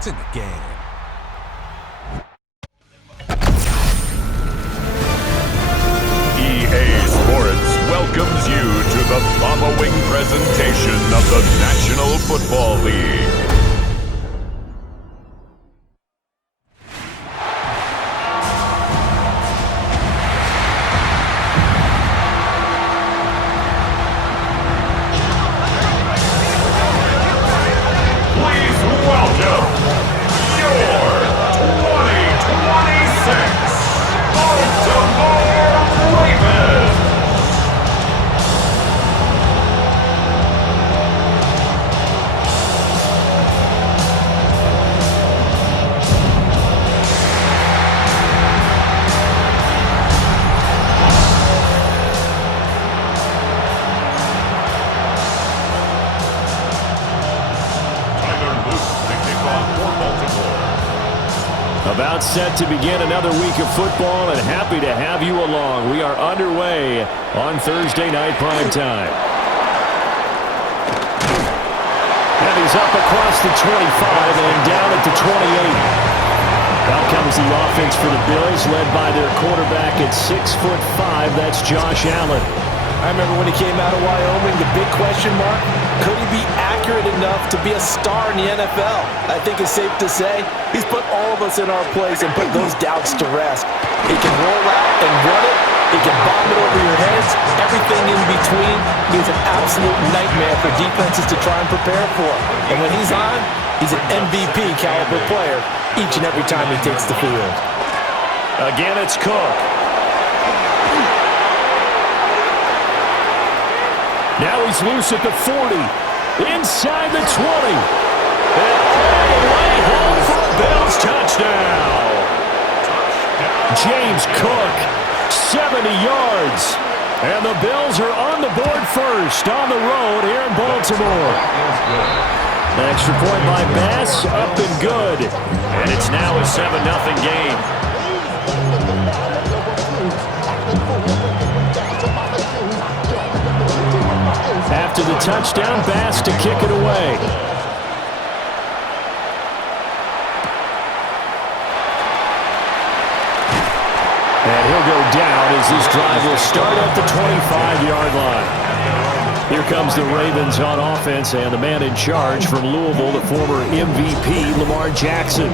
It's in the game. EA Sports welcomes you to the following presentation of the National Football League. About set to begin another week of football, and happy to have you along. We are underway on Thursday night primetime. And he's up across the 25 and down at the 28. Out comes the offense for the Bills, led by their quarterback at 6'5". That's Josh Allen. I remember when he came out of Wyoming, the big question mark, could he be accurate enough to be a star in the NFL? I think it's safe to say he's put all of us in our place and put those doubts to rest. He can roll out and run it. He can bomb it over your heads. Everything in between. He's an absolute nightmare for defenses to try and prepare for. And when he's on, he's an MVP caliber player each and every time he takes the field. Again, it's Cook. Now he's loose at the 40. Inside the 20. And all the way home for a Bills touchdown. James Cook, 70 yards. And the Bills are on the board first on the road here in Baltimore. An extra point by Bass, up and good. And it's now a 7-0 game. After the touchdown, Bass to kick it away. And he'll go down as this drive will start at the 25-yard line. Here comes the Ravens on offense, and the man in charge from Louisville, the former MVP, Lamar Jackson.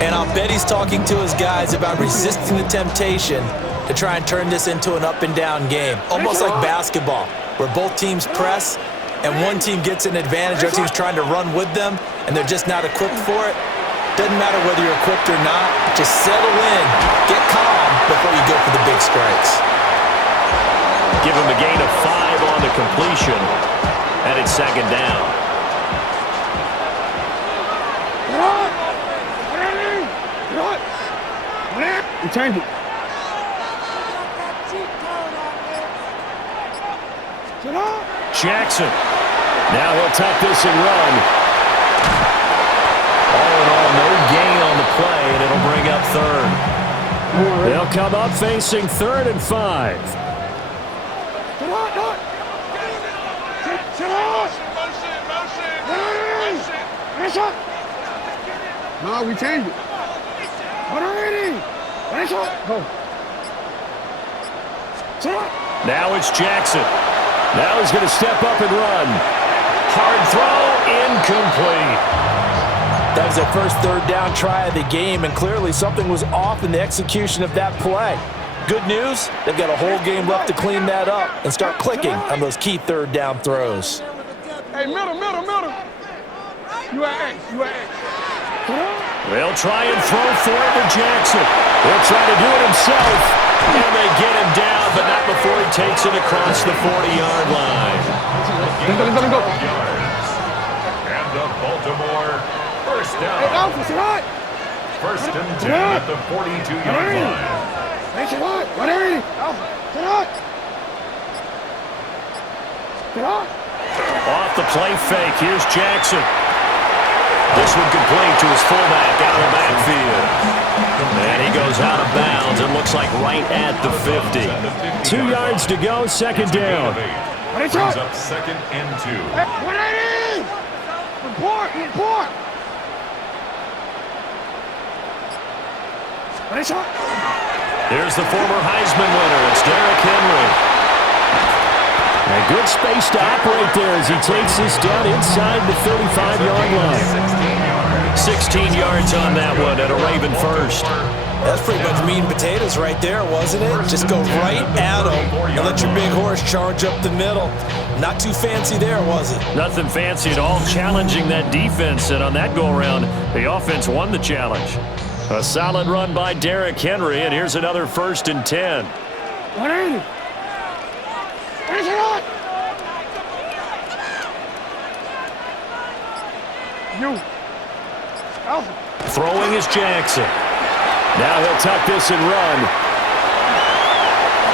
And I'll bet he's talking to his guys about resisting the temptation to try and turn this into an up-and-down game, almost like basketball, where both teams press and one team gets an advantage, the other team's trying to run with them, and they're just not equipped for it. Doesn't matter whether you're equipped or not. Just settle in, get calm before you go for the big strikes. Give him a gain of 5 on the completion, and it's second down. Change it. Jackson. Now he'll tuck this and run. All in all, no gain on the play, and it'll bring up third. They'll come up facing 3rd and 5. No, we changed it. Now it's Jackson. Now he's going to step up and run. Hard throw, incomplete. That was their first 3rd down try of the game, and clearly something was off in the execution of that play. Good news, they've got a whole game left to clean that up and start clicking on those key 3rd down throws. Hey, middle. You at X. They'll try and throw for it to Jackson. He'll try to do it himself, and they get him down, but not before he takes it across the 40-yard line. Let him go. And the Baltimore first down. Hey, Alpha, sit right. 1st and 10 at the 42-yard line. Hey, sit right. What are you? Alpha, sit right. Sit right. Off the play fake, here's Jackson. This one complete to his fullback out of the backfield. And he goes out of bounds. It looks like right at the 50. 2 yards to go, second down. Brings up 2nd and 2. Hey, 180! Report! Here's the former Heisman winner. It's Derrick Henry. A good space to operate there as he takes this down inside the 35-yard line. 16 yards on that one and a Raven first. That's pretty much meat and potatoes right there, wasn't it? Just go right at him and let your big horse charge up the middle. Not too fancy there, was it? Nothing fancy at all, challenging that defense, and on that go-around, the offense won the challenge. A solid run by Derrick Henry, and here's another 1st and 10. Throwing is Jackson. Now he'll tuck this and run.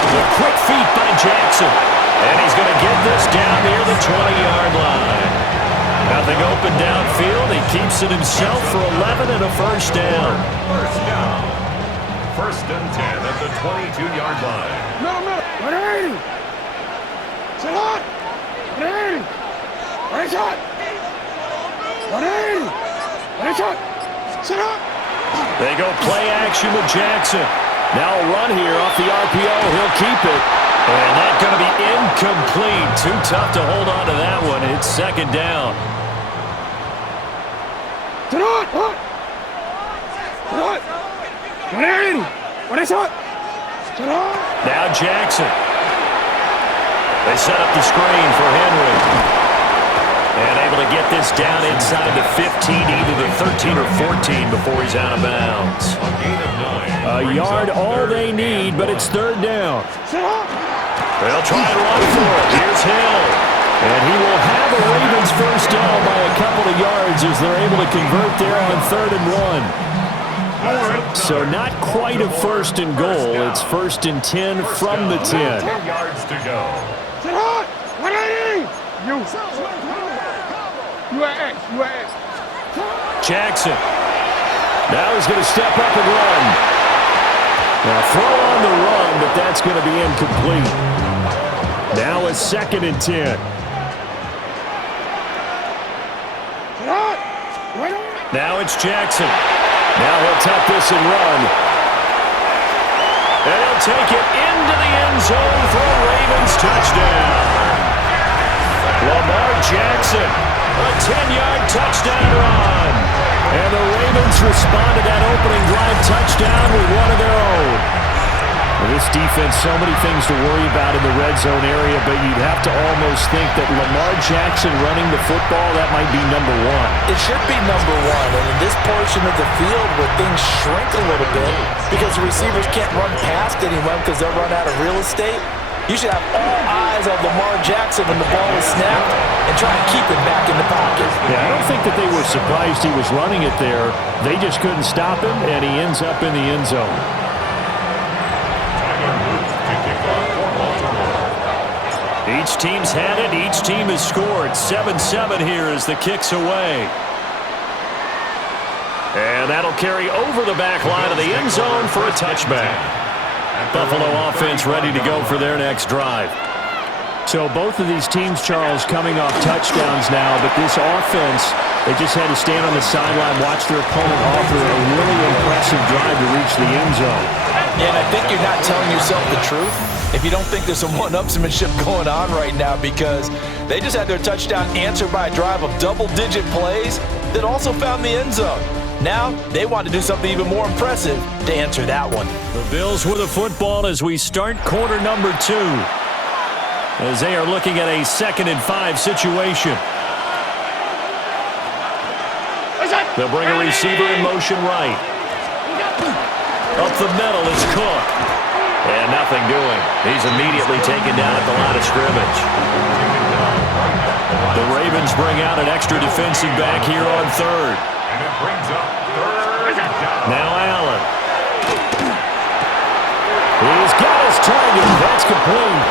The quick feet by Jackson. And he's going to get this down near the 20-yard line. Nothing open downfield. He keeps it himself for 11 and a first down. First down. 1st and 10 at the 22-yard line. Middle. 180. Sit on. 180. Right shot. 180. Right shot. Sit on. They go play action with Jackson. Now a run here off the RPO. He'll keep it. And that's going to be incomplete. Too tough to hold on to that one. It's 2nd down. Sit on. Sit on. 180. What is it? Sit on. Now Jackson. They set up the screen for Henry. And able to get this down inside the 15, either the 13 or 14 before he's out of bounds. A yard all they need, but it's 3rd down. They'll try and run for it. Here's Hill. And he will have a Ravens first down by a couple of yards as they're able to convert there on 3rd and 1. So not quite a 1st and goal. It's 1st and 10 from the 10. 10 yards to go. Sit on. 180. You are X. Jackson. Now he's going to step up and run. Now throw on the run, but that's going to be incomplete. Now it's 2nd and 10. Now it's Jackson. Now he'll tuck this and run. And he'll take it into the end zone for a Ravens touchdown. Lamar Jackson, a 10-yard touchdown run. And the Ravens respond to that opening drive touchdown with one of their own. Well, this defense, so many things to worry about in the red zone area, but you'd have to almost think that Lamar Jackson running the football, that might be number 1. It should be number 1, and in this portion of the field where things shrink a little bit because the receivers can't run past anyone because they'll run out of real estate, you should have all eyes on Lamar Jackson when the ball is snapped and try to keep him back in the pocket. Yeah, I don't think that they were surprised he was running it there. They just couldn't stop him, and he ends up in the end zone. Each team's had it. Each team has scored. 7-7 here as the kick's away. And that'll carry over the back line of the end zone for a touchback. Buffalo offense ready to go for their next drive. So both of these teams, Charles, coming off touchdowns now, but this offense, they just had to stand on the sideline, watch their opponent offer a really impressive drive to reach the end zone. Yeah, and I think you're not telling yourself the truth if you don't think there's some one-upsmanship going on right now, because they just had their touchdown answered by a drive of double-digit plays that also found the end zone. Now, they want to do something even more impressive to answer that one. The Bills with the football as we start quarter number 2. As they are looking at a 2nd and 5 situation. They'll bring a receiver in motion right. Up the middle is Cook. And nothing doing. He's immediately taken down at the line of scrimmage. The Ravens bring out an extra defensive back here on 3rd. And it brings up 3rd down. Now Allen. He's got his target. That's complete.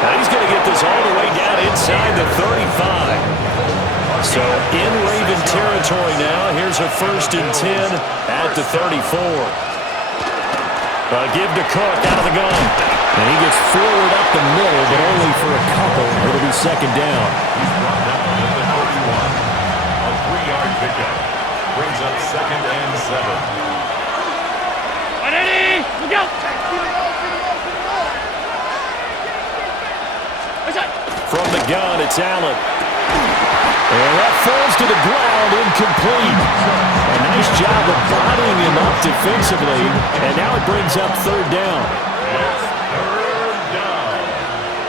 Now he's going to get this all the way down inside the 35. So in Raven territory now. Here's a 1st and 10 at the 34. Give to Cook out of the gun. And he gets forward up the middle, but only for a couple. It'll be 2nd down. He's brought down at the 31. A 3-yard pickup. Brings up 2nd and 7. It's Allen. And that falls to the ground, incomplete. A nice job of bodying him up defensively, and now it brings up third down. It's third down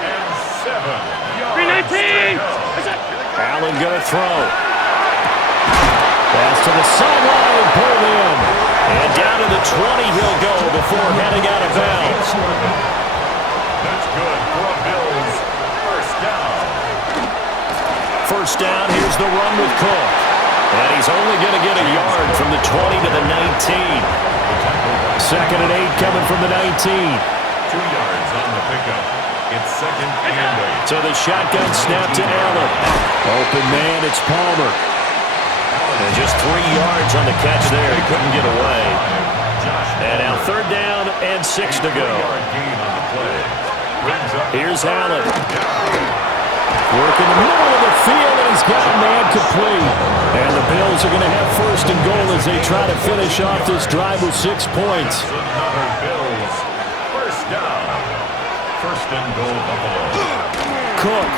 and 7 yards. 319! Allen going to throw. Pass to the sideline and pulled in. And down to the 20 he'll go before heading out of bounds. That's good for a Bills first down. First down, here's the run with Cook. And he's only going to get a yard from the 20 to the 19. Second and 8 coming from the 19. 2 yards on the pickup. It's second and 8. So the shotgun snap to Allen. Open man, it's Palmer. And just 3 yards on the catch there. He couldn't get away. And now third down and 6 to go. Here's Allen. Working the middle of the field, and he's got a man complete. And the Bills are going to have first and goal as they try to finish off this drive with 6 points. Another Bills first down. First and goal, Buffalo. Cook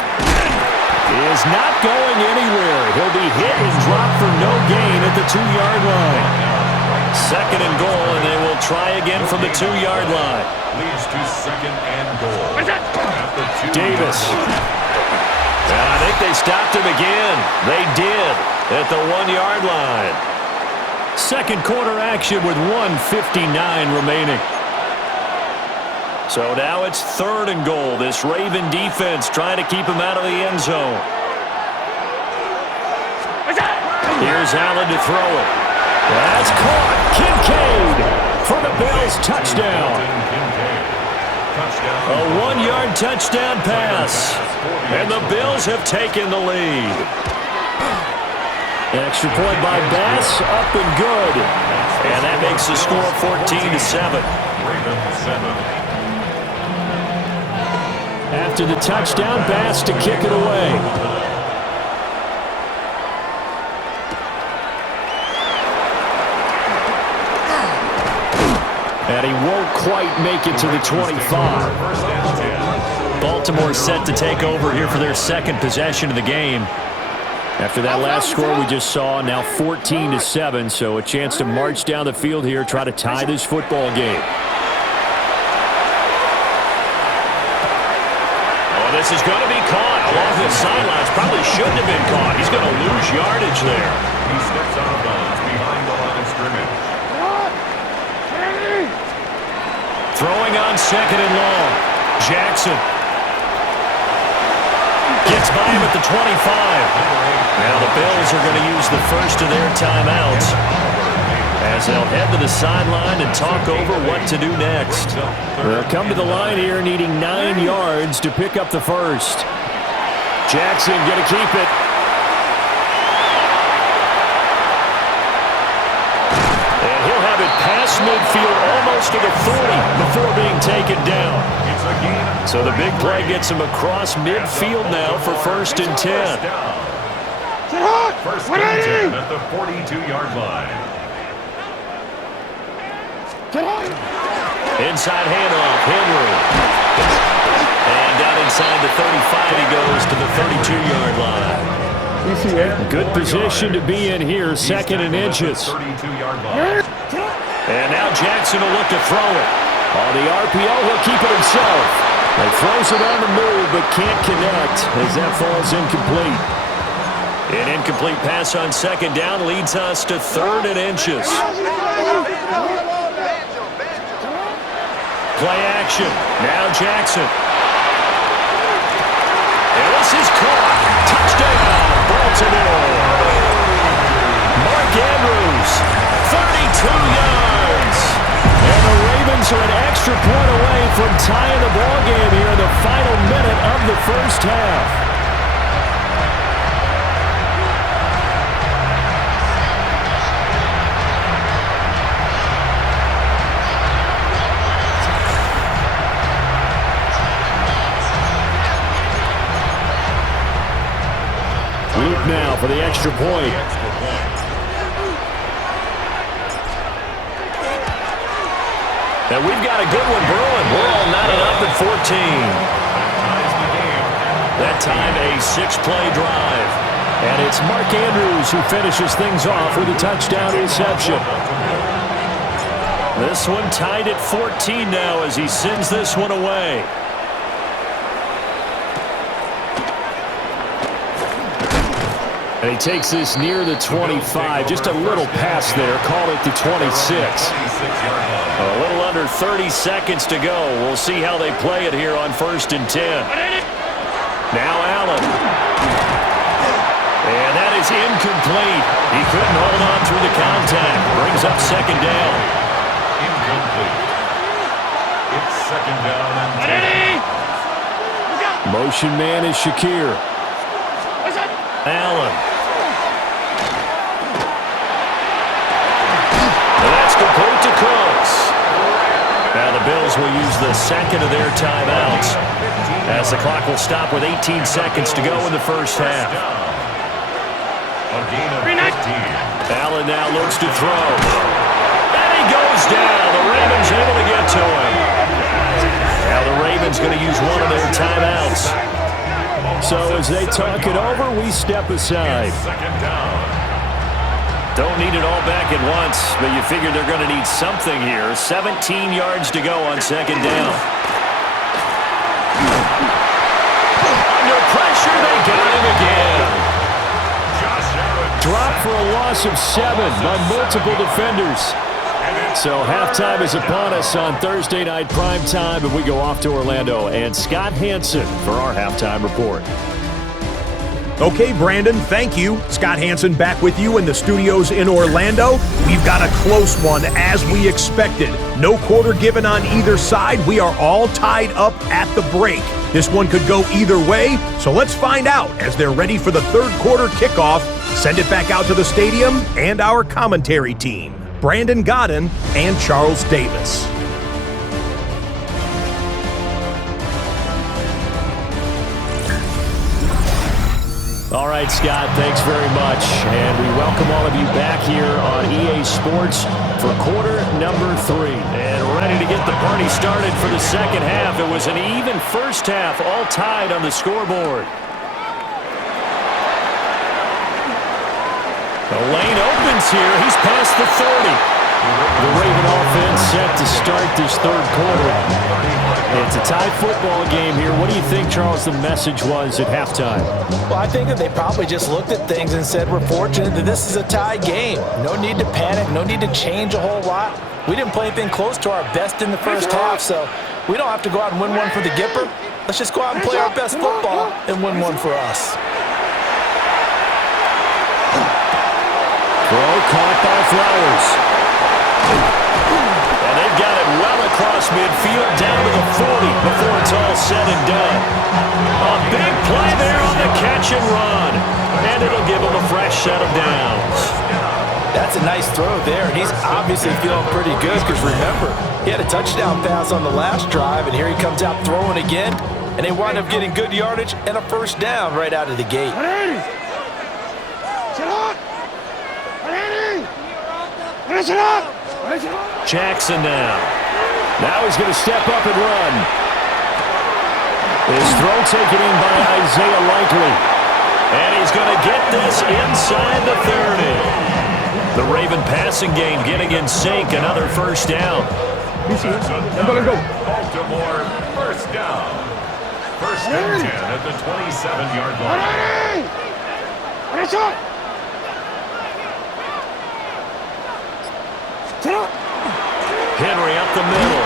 is not going anywhere. He'll be hit and dropped for no gain at the 2-yard line. Second and goal, and they will try again from the 2-yard line. Leads to second and goal. At the 2-yard Davis. line. And I think they stopped him again. They did at the 1-yard line. Second quarter action with 1:59 remaining. So now it's third and goal. This Raven defense trying to keep him out of the end zone. Here's Allen to throw it. That's caught. Kincaid for the Bills touchdown. A 1-yard touchdown pass. And the Bills have taken the lead. Extra point by Bass, up and good. And that makes the score 14-7. After the touchdown, Bass to kick it away. And he won't quite make it to the 25. Baltimore set to take over here for their second possession of the game. After that last score we just saw, now 14-7, so a chance to march down the field here, try to tie this football game. Oh, this is going to be caught along the sidelines. Probably shouldn't have been caught. He's going to lose yardage there. He steps out of bounds behind the line of scrimmage. Throwing on second and long. Jackson gets by him at the 25. Now the Bills are going to use the first of their timeouts as they'll head to the sideline and talk over what to do next. They'll come to the line here needing 9 yards to pick up the first. Jackson going to keep it. And he'll have it past midfield almost to the 30 before being taken down. So the big play gets him across midfield now for first and 10. First and 10 at the 42-yard line. Inside handoff, Henry. And down inside the 35 he goes to the 32-yard line. Good position to be in here, second and inches. 32-yard line. And now Jackson will look to throw it. On the RPO, he'll keep it himself. He throws it on the move, but can't connect as that falls incomplete. An incomplete pass on second down leads us to third and inches. Play action. Now Jackson. And this is caught. Touchdown, Baltimore. Mark Andrews, 32 yards. And the Ravens are an extra point away from tying the ball game here in the final minute of the first half. Luke now for the extra point. And we've got a good one brewing. We're all knotted up at 14. Ties the game That time a 6-play drive. And it's Mark Andrews who finishes things off with a touchdown reception. This one tied at 14 now as he sends this one away. And he takes this near the 25. Just a little pass there. Call it the 26. A little under 30 seconds to go. We'll see how they play it here on 1st and 10. Now Allen. And that is incomplete. He couldn't hold on through the contact. Brings up 2nd down. Incomplete. It's 2nd down and 10. Motion man is Shakir. Allen. And that's complete to Cooks. Now the Bills will use the 2nd of their timeouts as the clock will stop with 18 seconds to go in the 1st half. Allen now looks to throw. And he goes down. The Ravens able to get to him. Now the Ravens going to use one of their timeouts. So as they talk it over, we step aside. Don't need it all back at once, but you figure they're going to need something here. 17 yards to go on 2nd down. Under pressure, they got him again. Dropped for a loss of 7 by multiple defenders. So halftime is upon us on Thursday night primetime, and we go off to Orlando. And Scott Hansen for our halftime report. Okay, Brandon, thank you. Scott Hansen back with you in the studios in Orlando. We've got a close one, as we expected. No quarter given on either side. We are all tied up at the break. This one could go either way, so let's find out as they're ready for the 3rd quarter kickoff. Send it back out to the stadium and our commentary team, Brandon Godden and Charles Davis. All right, Scott, thanks very much. And we welcome all of you back here on EA Sports for quarter number 3. And ready to get the party started for the 2nd half. It was an even 1st half, all tied on the scoreboard. The lane opens here. He's past the 30. The Raven offense set to start this 3rd quarter. It's a tie football game here. What do you think, Charles, the message was at halftime? Well, I think that they probably just looked at things and said, we're fortunate that this is a tie game. No need to panic. No need to change a whole lot. We didn't play anything close to our best in the 1st half, so we don't have to go out and win one for the Gipper. Let's just go out and play our best football and win one for us. Throw caught by Flowers. And they've got it well across midfield down to the 40 before it's all said and done. A big play there on the catch and run. And it'll give him a fresh set of downs. That's a nice throw there, and he's obviously feeling pretty good because remember, he had a touchdown pass on the last drive, and here he comes out throwing again, and they wind up getting good yardage and a 1st down right out of the gate. Jackson now. Now he's going to step up and run. His throw taken in by Isaiah Likely. And he's going to get this inside the 30. The Raven passing game getting in sync. Another 1st down. Baltimore 1st down. 1st and 10 at the 27-yard line. Henry up the middle.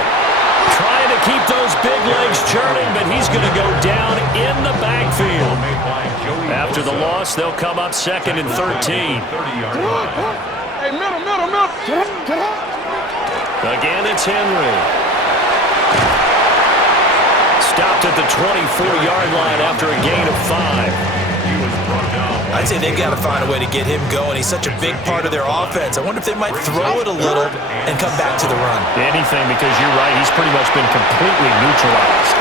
Trying to keep those big legs churning, but he's going to go down in the backfield. After the loss, they'll come up 2nd and 13. Hey, middle. Again, it's Henry. Stopped at the 24-yard line after a gain of 5. I'd say they've got to find a way to get him going. He's such a big part of their offense. I wonder if they might throw it a little and come back to the run. Anything, because you're right, he's pretty much been completely neutralized.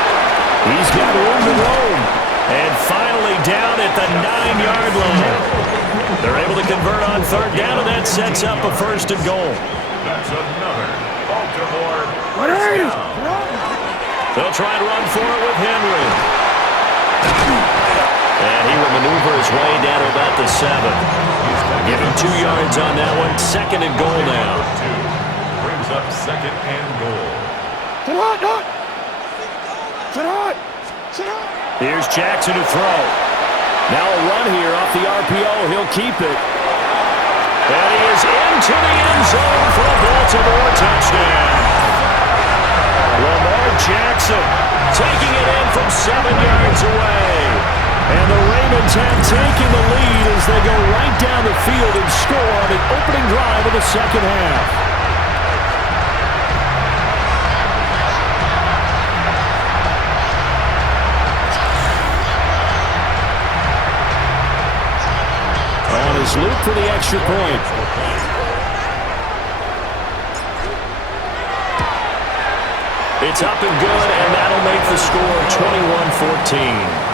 He's got room to roam. And finally down at the 9-yard line. They're able to convert on 3rd down, and that sets up a 1st and goal. That's another Baltimore 1st down. They'll try and run for it with Henry. And he will maneuver his way down to about the 7. Give him 2 yards on that one. 2nd and goal now. Brings up 2nd and goal. Here's Jackson to throw. Now a run here off the RPO. He'll keep it. And he is into the end zone for a Baltimore touchdown. Lamar Jackson taking it in from 7 yards away. And the Ravens have taken the lead as they go right down the field and score on the opening drive of the second half. On his loop for the extra point. It's up and good, and that'll make the score 21-14.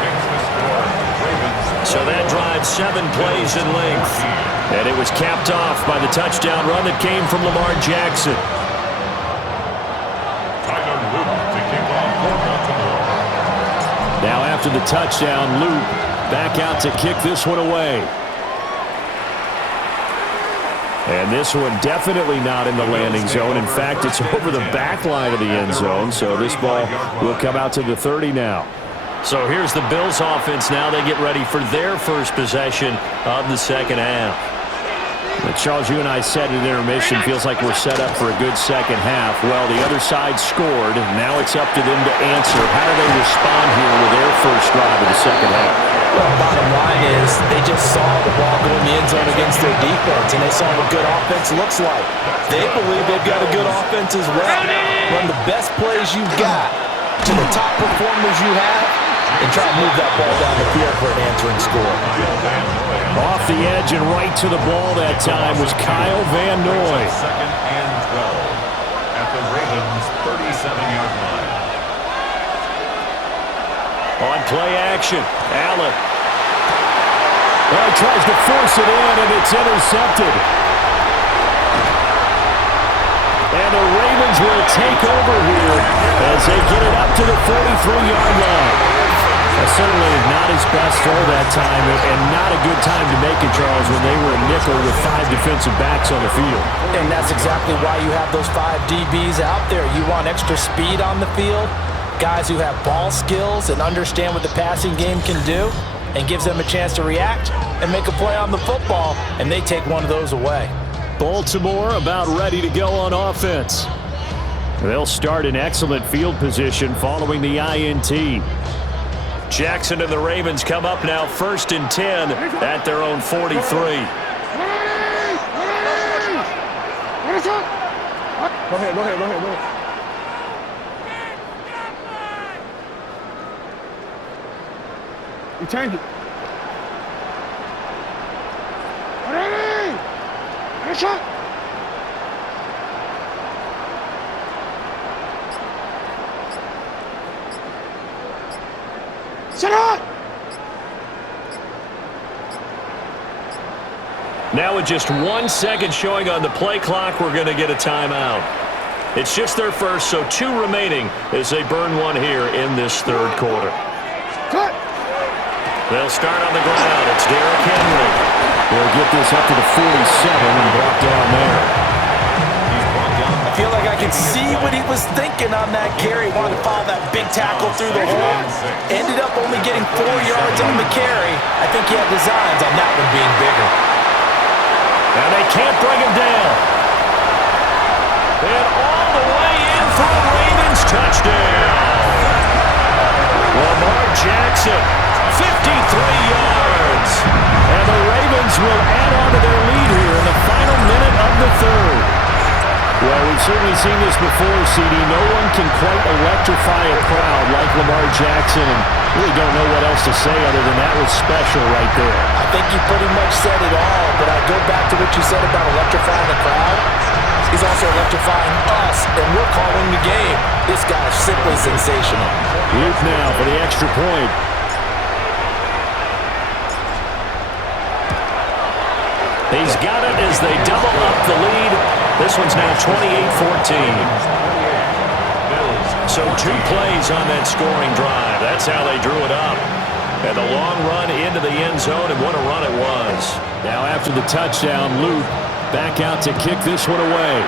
So that drive 7 plays in length. And it was capped off by the touchdown run that came from Lamar Jackson. Now after the touchdown, Loop back out to kick this one away. And this one definitely not in the landing zone. In fact, it's over the back line of the end zone. So this ball will come out to the 30 now. So here's the Bills offense now. They get ready for their first possession of the second half. But Charles, you and I said at intermission, feels like we're set up for a good second half. Well, the other side scored. Now it's up to them to answer. How do they respond here with their first drive of the second half? Well, bottom line is they just saw the ball go in the end zone against their defense, and they saw what good offense looks like. They believe they've got a good offense as well. Run the best plays you've got to the top performers you have, and try to move that ball down the field for an answering score. Off the edge and right to the ball that time was Kyle Van Noy. 2nd and 12 at the Ravens' 37-yard line. On play action, Allen. Well, he tries to force it in, and it's intercepted. And the Ravens will take over here as they get it up to the 43-yard line. Certainly not his best throw that time, and not a good time to make it, Charles, when they were a nickel with 5 defensive backs on the field. And that's exactly why you have those 5 DBs out there. You want extra speed on the field, guys who have ball skills and understand what the passing game can do, and gives them a chance to react and make a play on the football, and they take one of those away. Baltimore about ready to go on offense. They'll start in excellent field position following the INT. Jackson and the Ravens come up now 1st and 10 at their own 43. Go ahead. You change it. Ready? Shot. Set up. Now with just 1 second showing on the play clock, we're going to get a timeout. It's just their first, so 2 remaining as they burn one here in this 3rd quarter. Cut. They'll start on the ground. It's Derrick Henry. They'll get this up to the 47 and brought down there. I feel like I can see what he was thinking on that carry. Wanted to follow that big tackle through the hole. Ended up only getting 4 yards on the carry. I think he had designs on that one being bigger. And they can't bring him down. And all the way in for a Ravens touchdown. Lamar Jackson, 53 yards. And the Ravens will add on to their lead here in the final minute of the 3rd. Well, we've certainly seen this before, CD. No one can quite electrify a crowd like Lamar Jackson, and really don't know what else to say other than that was special right there. I think you pretty much said it all, but I go back to what you said about electrifying the crowd. He's also electrifying us, and we're calling the game. This guy's simply sensational. Loop now for the extra point. He's got it as they double up the lead. This one's now 28-14. So 2 plays on that scoring drive. That's how they drew it up. And the long run into the end zone, and what a run it was. Now after the touchdown, Luke back out to kick this one away.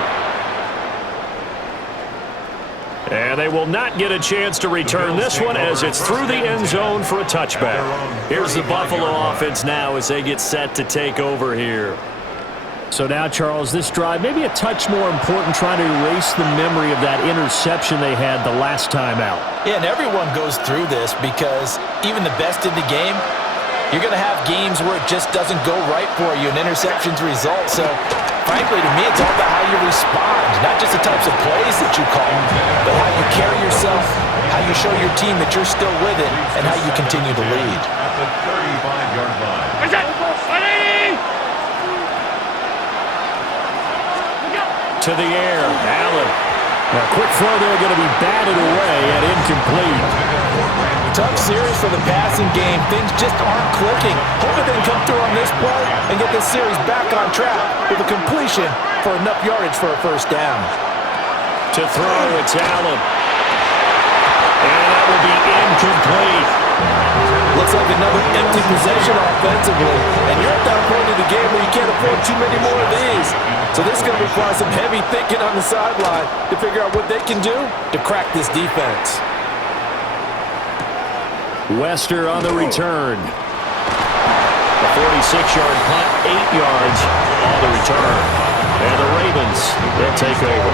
And they will not get a chance to return this one as it's through the end zone for a touchback. Here's the Buffalo offense now as they get set to take over here. So now, Charles, this drive maybe a touch more important, trying to erase the memory of that interception they had the last time out. Yeah, and everyone goes through this because even the best in the game, you're going to have games where it just doesn't go right for you and interceptions result. So, frankly, to me, it's all about how you respond, not just the types of plays that you call, but how you carry yourself, how you show your team that you're still with it, and how you continue to lead. At the 35-yard line. To the air, Allen. A quick throw there, going to be batted away and incomplete. Tough series for the passing game. Things just aren't clicking. Hoping they can come through on this play and get this series back on track with a completion for enough yardage for a first down. To throw, it's Allen. And that will be incomplete. Looks like another empty possession offensively. And you're at that point in the game where you can't afford too many more of these. So this is going to require some heavy thinking on the sideline to figure out what they can do to crack this defense. Wester on the return. A 46-yard punt, 8 yards on the return. And the Ravens, they'll take over.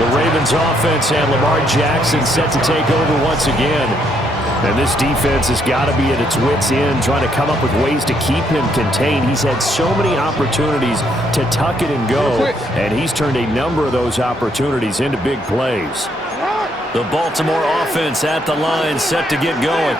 The Ravens offense and Lamar Jackson set to take over once again. And this defense has got to be at its wits' end, trying to come up with ways to keep him contained. He's had so many opportunities to tuck it and go, and he's turned a number of those opportunities into big plays. The Baltimore offense at the line, set to get going.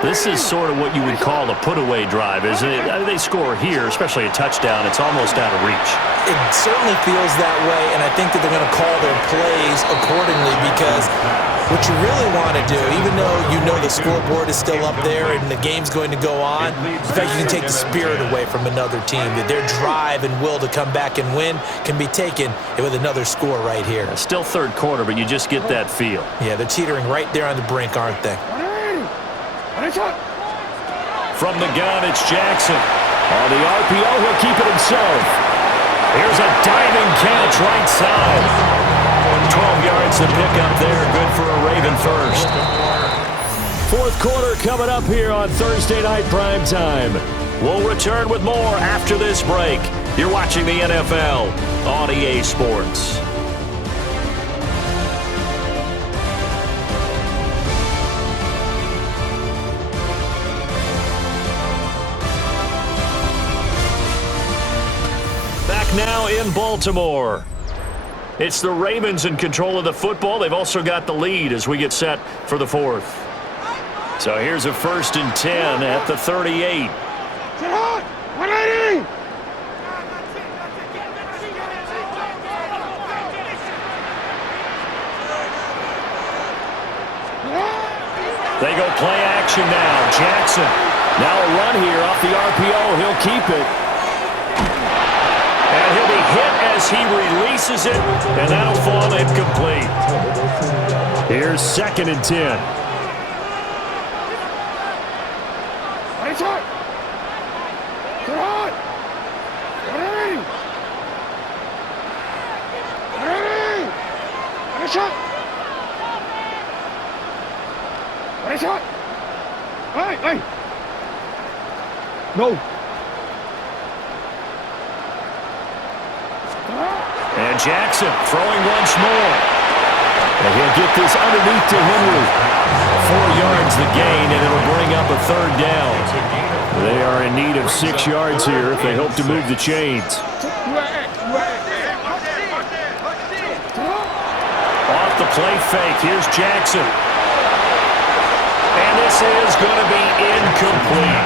This is sort of what you would call a put-away drive, isn't it? I mean, they score here, especially a touchdown. It's almost out of reach. It certainly feels that way, and I think that they're going to call their plays accordingly because what you really want to do, even though you know the scoreboard is still up there and the game's going to go on, in fact, you can take the spirit away from another team, that their drive and will to come back and win can be taken with another score right here. Still third quarter, but you just get that feel. Yeah, they're teetering right there on the brink, aren't they? From the gun, it's Jackson. On the RPO, he'll keep it himself. Here's a diving catch right side. 12 yards to pick up there. Good for a Raven first. Fourth quarter coming up here on Thursday Night Primetime. We'll return with more after this break. You're watching the NFL on EA Sports. Now in Baltimore. It's the Ravens in control of the football. They've also got the lead as we get set for the fourth. So here's a 1st and 10 at the 38. They go play action now. Jackson. Now a run here off the RPO. He'll keep it. And he'll be hit as he releases it, and that'll fall incomplete. Here's 2nd and 10. No. And Jackson throwing once more. And he'll get this underneath to Henry. 4 yards the gain, and it'll bring up a 3rd down. They are in need of 6 yards here if they hope to move the chains. Off the play fake, here's Jackson. And this is going to be incomplete.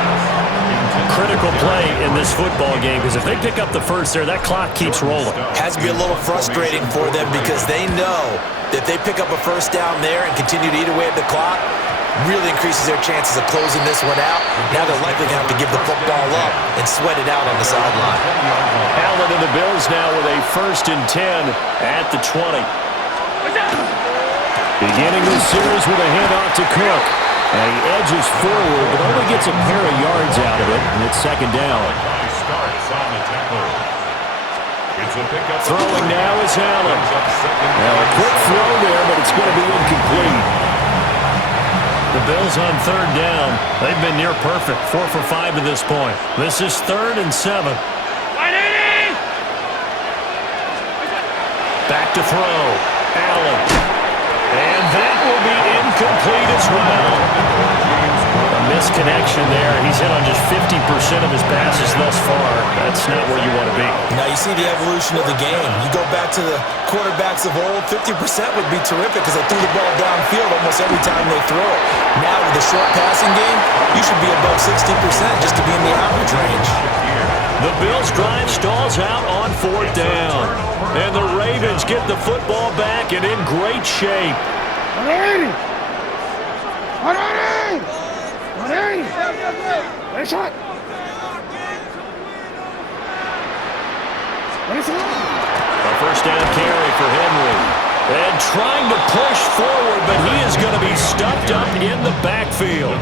Critical play in this football game because if they pick up the first there, that clock keeps rolling. Has to be a little frustrating for them because they know that they pick up a first down there and continue to eat away at the clock, really increases their chances of closing this one out. Now they're likely going to have to give the football up and sweat it out on the sideline. Allen and the Bills now with a 1st and 10 at the 20. Beginning this series with a handoff to Cook. And he edges forward, but only gets a pair of yards out of it, and it's second down. Throwing now is Allen. Now a quick throw there, but it's going to be incomplete. The Bills on third down. They've been near perfect, 4 for 5 to this point. This is 3rd and 7. Back to throw. Allen. And that will be incomplete as well. A misconnection there. He's hit on just 50% of his passes thus far. That's not where you want to be. Now you see the evolution of the game. You go back to the quarterbacks of old, 50% would be terrific because they threw the ball downfield almost every time they throw it. Now with the short passing game, you should be above 60% just to be in the average range. The Bills drive stalls out on 4th down. And the Ravens get the football back and in great shape. 180! 180! 180! Nice shot! A first down carry for Henry. And trying to push forward, but he is going to be stuffed up in the backfield.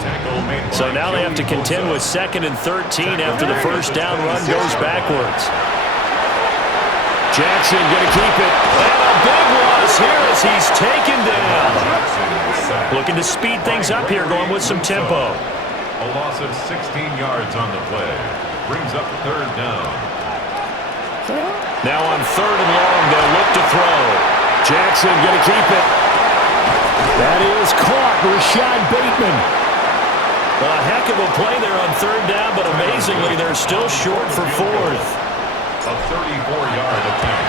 So now they have to contend with 2nd and 13 after the first down run goes backwards. Jackson going to keep it. And a big loss here as he's taken down. Looking to speed things up here, going with some tempo. A loss of 16 yards on the play. Brings up 3rd down. Now on 3rd and long, they'll look to throw. Jackson going to keep it. That is caught. Rashad Bateman. A heck of a play there on 3rd down, but amazingly, they're still short for 4th. A 34-yard attempt.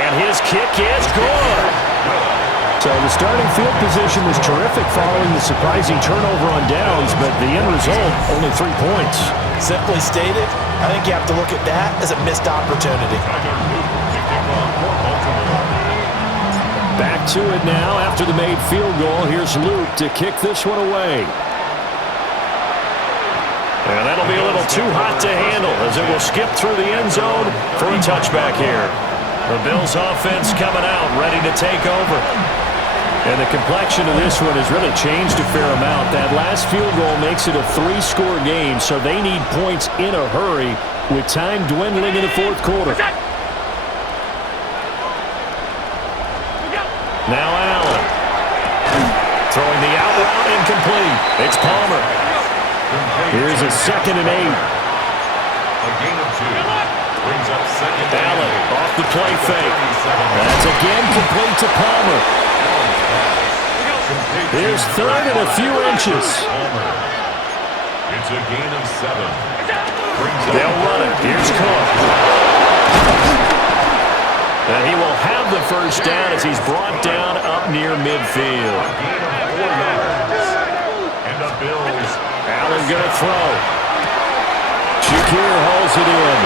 And his kick is good. So the starting field position was terrific following the surprising turnover on downs, but the end result, only 3 points. Simply stated, I think you have to look at that as a missed opportunity. Back to it now after the made field goal. Here's Luke to kick this one away. And that'll be a little too hot to handle as it will skip through the end zone for a touchback here. The Bills offense coming out, ready to take over. And the complexion of this one has really changed a fair amount. That last field goal makes it a 3-score game, so they need points in a hurry with time dwindling in the 4th quarter. Now Allen. Throwing the out route incomplete. It's Palmer. Here's a 2nd and 8. A gain of 2. Brings up 2nd down. Allen off the play fake. That's again complete to Palmer. Here's 3rd and a few inches. It's a gain of 7. They'll run it. Here's Cook. And he will have the first down as he's brought down up near midfield. A gain of 4 yards. And the Bills. Allen going to throw. Shakir hauls it in.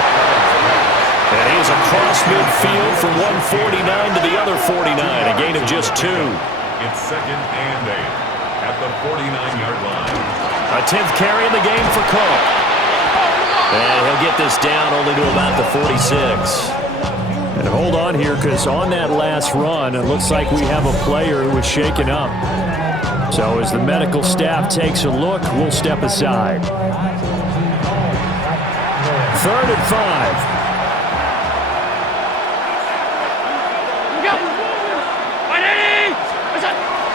And he is across midfield from 149 to the other 49. A gain of just 2. It's 2nd and 8 at the 49-yard line. A 10th carry in the game for Cook. And he'll get this down only to about the 46. And hold on here, because on that last run, it looks like we have a player who was shaken up. So as the medical staff takes a look, we'll step aside. 3rd and 5.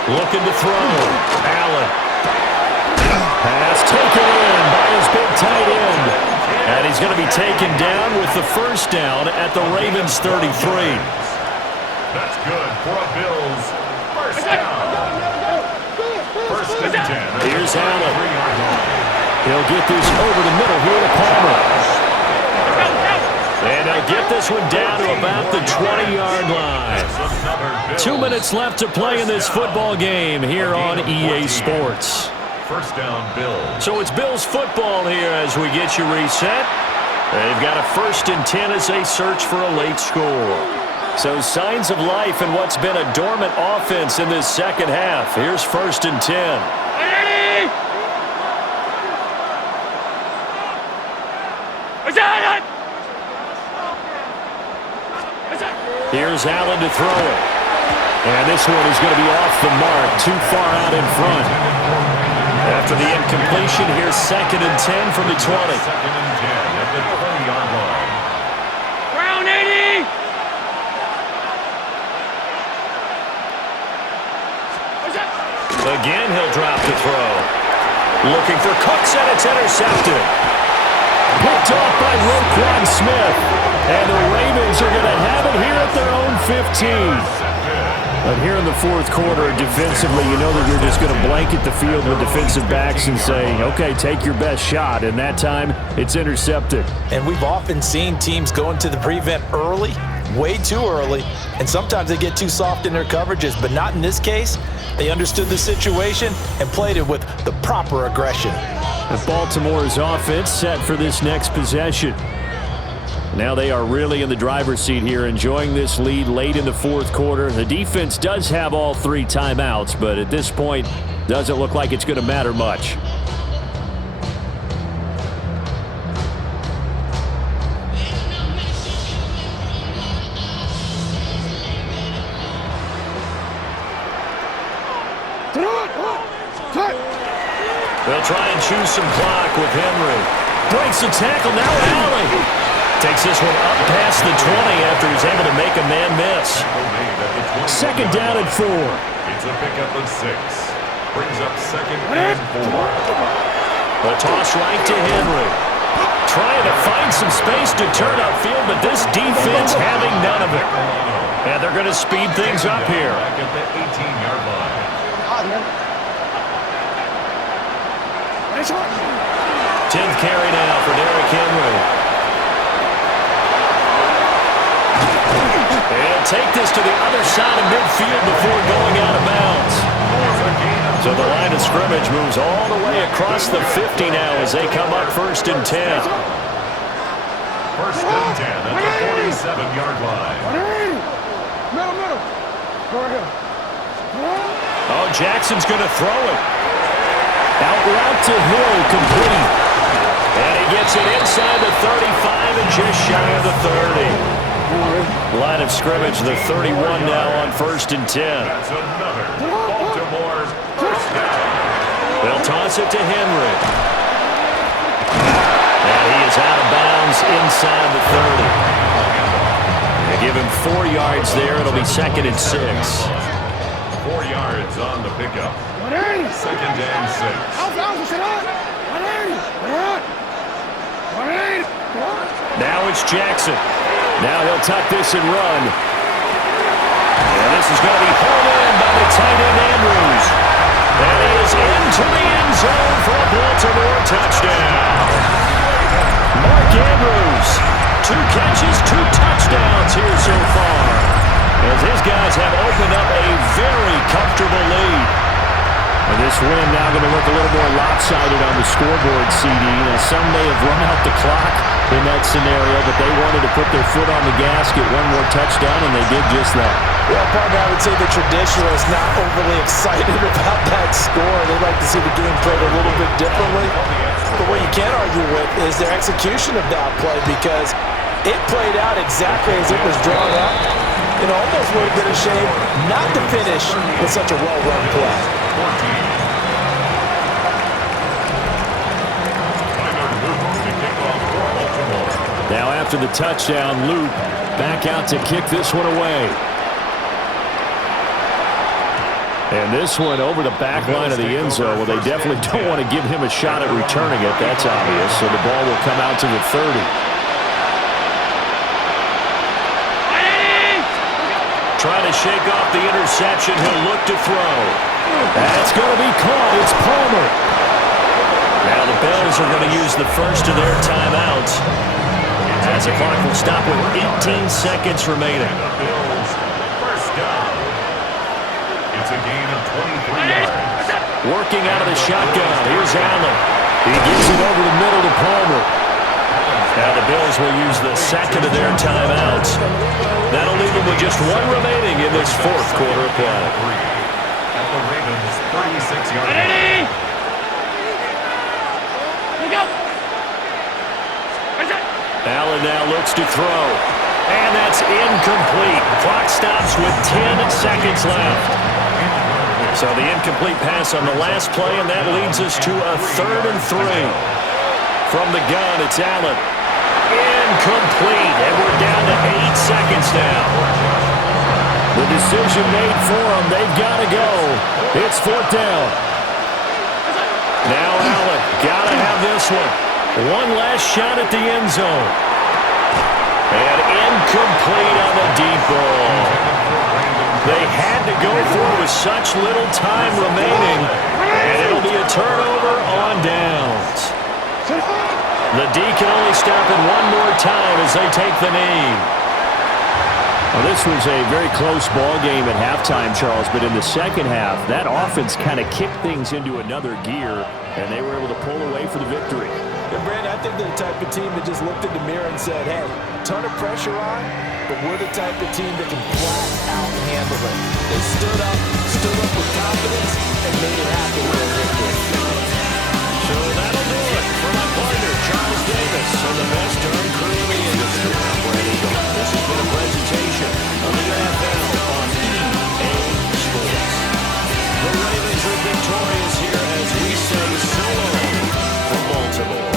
Looking to throw. Allen. Pass taken in by his big tight end. And he's going to be taken down with the first down at the Ravens 33. That's good for a Bills first down. 1st and 10. Here's Allen. He'll get this over the middle here to Palmer. And they'll get this one down to about the 20-yard line. 2 minutes left to play in this football game here on EA Sports. First down, Bills. So it's Bills football here as we get you reset. They've got a 1st and 10 as they search for a late score. So signs of life in what's been a dormant offense in this second half. Here's 1st and 10. Here's Allen to throw it. And this one is going to be off the mark, too far out in front. After the incompletion, here's 2nd and 10 from the 20. 2nd and 10 at the 20-yard line. Ground 80! Again, he'll drop the throw. Looking for Cooks, and it's intercepted. Picked off by Roquan Smith. And the Ravens are going to have it here at their own 15. But here in the fourth quarter, defensively, you know that you're just going to blanket the field with defensive backs and say, okay, take your best shot. And that time, it's intercepted. And we've often seen teams go into the prevent early, way too early, and sometimes they get too soft in their coverages, but not in this case. They understood the situation and played it with the proper aggression. And Baltimore's offense set for this next possession. Now they are really in the driver's seat here, enjoying this lead late in the fourth quarter. The defense does have all 3 timeouts, but at this point, doesn't look like it's going to matter much. They'll try and choose some clock with Henry. Breaks the tackle, now Alley. Takes this one up past the 20 after he's able to make a man miss. 2nd down and 4. It's a pickup of 6. Brings up 2nd and 4. The toss right to Henry. Trying to find some space to turn upfield, but this defense having none of it. And they're going to speed things up here. Back at the 18-yard line. 10th carry now for Derrick Henry. He'll take this to the other side of midfield before going out of bounds. So the line of scrimmage moves all the way across the 50 now as they come up 1st and 10. 1st and 10 at the 47-yard line. Middle. Go ahead. Oh, Jackson's going to throw it. Out route to Hill, complete. And he gets it inside the 35 and just shy of the 30. Line of scrimmage, the 31 now on 1st and 10. That's another Baltimore 1st down. They'll toss it to Henry. And he is out of bounds inside the 30. They give him 4 yards there. It'll be 2nd and 6. 4 yards on the pickup. 2nd and 6. Now it's Jackson. Now he'll tuck this and run. And this is going to be hauled in by the tight end Andrews. And he is into the end zone for a Baltimore touchdown. Mark Andrews, 2 catches, 2 touchdowns here so far, as his guys have opened up a very comfortable lead. And this win now going to look a little more lopsided on the scoreboard, CD. Now, some may have run out the clock in that scenario, but they wanted to put their foot on the gas, get one more touchdown, and they did just that. Well, partner, I would say the traditionalists not overly excited about that score. They'd like to see the game played a little bit differently. But what you can't argue with is their execution of that play, because it played out exactly as it was drawn up. It almost would have been a shame not to finish with such a well-run play. 14. Now after the touchdown, Loop back out to kick this one away. And this one over the back line of the end zone. Well, they definitely don't want to give him a shot at returning it. That's obvious. So the ball will come out to the 30. Trying to shake off the interception. He'll look to throw. That's going to be caught. It's Palmer. Now the Bills are going to use the first of their timeouts, as the clock will stop with 18 seconds remaining. Bills first down. It's a gain of 23 yards. Working out of the shotgun. Here's Allen. He gives it over the middle to Palmer. Now the Bills will use the second of their timeouts. That'll leave them with just one remaining in this fourth quarter of play. At the Ravens' 36-yard line. Allen now looks to throw. And that's incomplete. Clock stops with 10 seconds left. So the incomplete pass on the last play, and that leads us to a 3rd and 3. From the gun, it's Allen. Incomplete, and we're down to 8 seconds now. The decision made for them. They've got to go. It's 4th down. Now Allen, got to have this one. One last shot at the end zone. And incomplete on the deep ball. They had to go for it with such little time remaining. And it'll be a turnover on downs. The D can only stop it one more time as they take the knee. Well, this was a very close ball game at halftime, Charles, but in the second half, that offense kind of kicked things into another gear, and they were able to pull away for the victory. Yeah, Brandon, I think they're the type of team that just looked in the mirror and said, hey, ton of pressure on, but we're the type of team that can flat out handle it. They stood up with confidence, and made it happen with a victory. So that'll do it for my partner, Charles Davis, and the best darn crew in the industry. I'm Brandon Gault. This has been a presentation of the NFL on EA Sports. The Ravens are victorious here as we say so long from Baltimore.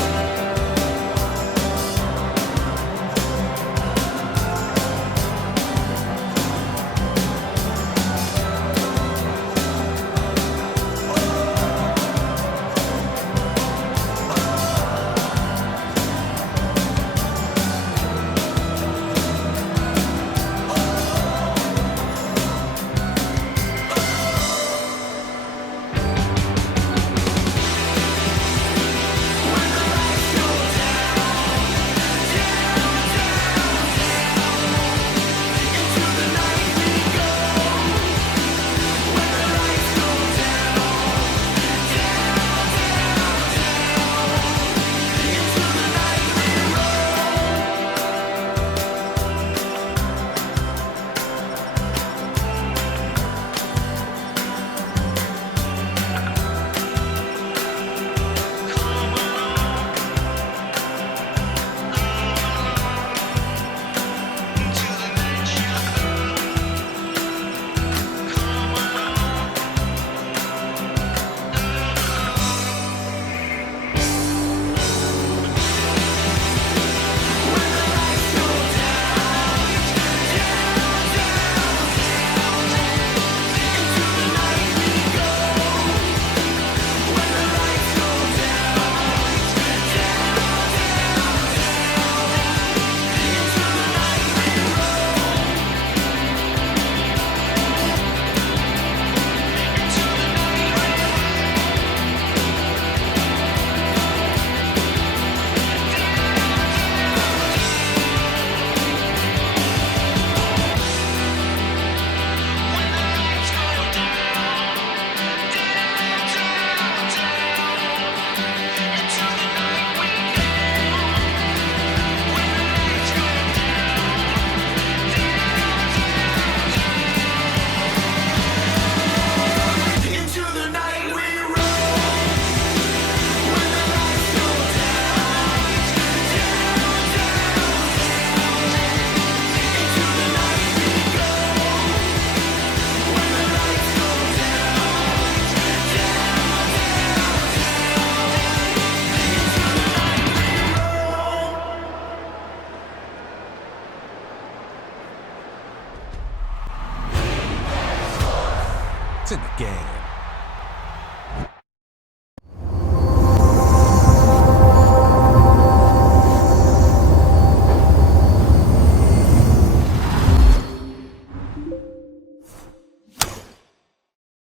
In the game.